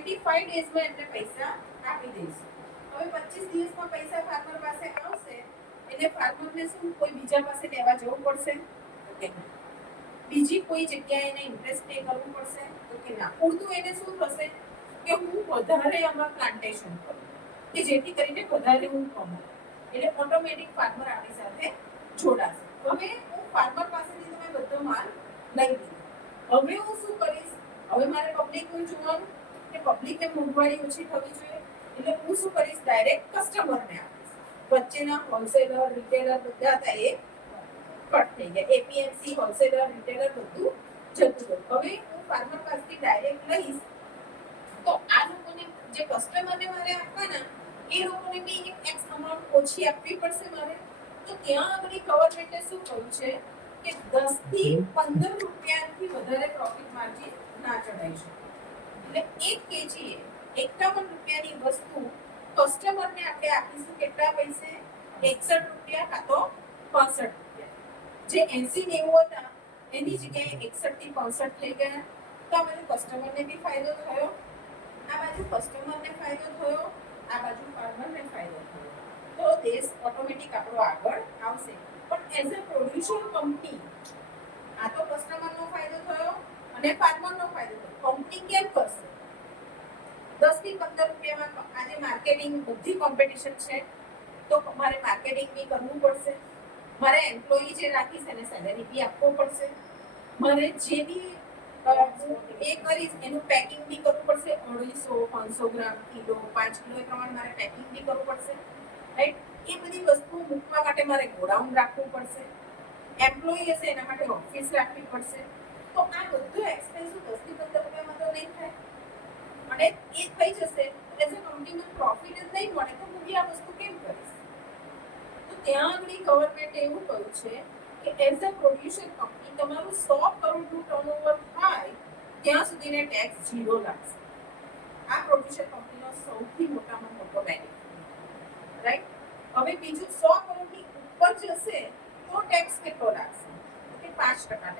95 ડેઝમાં એમને પૈસા આપી દઈશું. હવે 25 દિવસમાં પૈસા ફાર્મર પાસે આવશે એટલે ફાર્મરને શું કોઈ બીજા પાસે લેવા જવું પડશે તો કે ના. બીજી કોઈ જગ્યાએ એને ઇન્ટરેસ્ટ પે કરવું પડશે તો કે ના. પૂરતું એને શું થશે કે હું વધારે આમાં પ્લાન્ટેશન કરું કે જેથી કરીને વધારે હું કમાઉં. એટલે ઓટોમેટિક ફાર્મર આપણી સાથે જોડાશે. હવે હું ફાર્મર પાસેથી તમે બધો માલ લઈ લીધો. હવે હું શું કરીશ? હવે મારે પબ્લિકનું જોવાનું કે પબ્લિકને મોંઘવારી ઓછી થવી જોઈએ એટલે હું શું કરીશ? ડાયરેક્ટ કસ્ટમરને આપીશ. વચ્ચેના હોલસેલર રિટેલર બધા હતા એ કટ થઈ ગયા. એપીએમસી હોલસેલર રિટેલર બધું જતું રહ્યું. હવે હું ફાર્મર પાસેથી ડાયરેક્ટ લઈશ તો આ લોકોને જે કસ્ટમરને મારે આપવાના એ લોકોને બી એક એક્સ અમાઉન્ટ ઓછી આપવી પડશે મારે. તો ત્યાં આગળ ગવર્મેન્ટે શું કહ્યું છે કે 10 થી 15 રૂપિયાથી વધારે પ્રોફિટ માર્જિન ના ચડાઈ શકે. એટલે 1 કેજી 51 રૂપિયાની વસ્તુ કસ્ટમરને આપણે આપીશું કેટલા પૈસે? 61 રૂપિયા કાં તો 65 રૂપિયા. જે 80-90 હતા એની જગ્યાએ 61 થી 65 થઈ ગયા. તો આ બાજુ કસ્ટમરને બી ફાયદો થયો, આ બાજુ કસ્ટમરને ફાયદો થયો, આ બાજુ ફાર્મરને ફાયદો થયો. તો દેશ ઓટોમેટિક આપણો આગળ આવશે. પણ એઝ અ પ્રોડ્યુસર કંપની આ તો કસ્ટમરનો ફાયદો થયો અને ફાર્મરનો ફાયદો થયો. કંપની કેમ કરશે? 10 થી 15 રૂપિયામાં આજે માર્કેટિંગ બધી કોમ્પિટિશન છે તો મારે માર્કેટિંગ બી કરવું પડશે. મારે એમ્પ્લોયી જે રાખીશ એને સેલેરી બી આપવો પડશે. મારે જે બી એ કરીશ એનું પેકિંગ બી કરવું પડશે. 250 500 ગ્રામ કિલો 5 કિલો એ પ્રમાણે મારે પેકિંગ બી કરવું પડશે. રાઈટ? એ બધી વસ્તુઓ મૂકવા માટે મારે ગોડાઉન રાખવું પડશે. એમ્પ્લોયી હશે એના માટે ઓફિસ રાખવી પડશે. તો આ બધું એક્સપેન્સ 10 થી 15 રૂપિયામાં તો નહીં થાય. અને એ થઈ જશે એઝ અ કંપનીમાં પ્રોફિટ જ નહીં મળે તો હું બી આ વસ્તુ કેમ કરીશ? તો ત્યાં આગળ ગવર્મેન્ટે એવું કહ્યું છે કે એઝ અ પ્રોડ્યુસર કંપની તમારું 100 કરોડનું ટર્નઓવર થાય ત્યાં સુધીને ટેક્સ 0 લાગશે. આ પ્રોડ્યુસર કંપનીનો સૌથી મોટામાં મોટો બેનિફિટ. રાઈટ? હવે બીજું 100 કરોડની ઉપર જશે તો ટેક્સ કેટલો લાગશે? કે 5%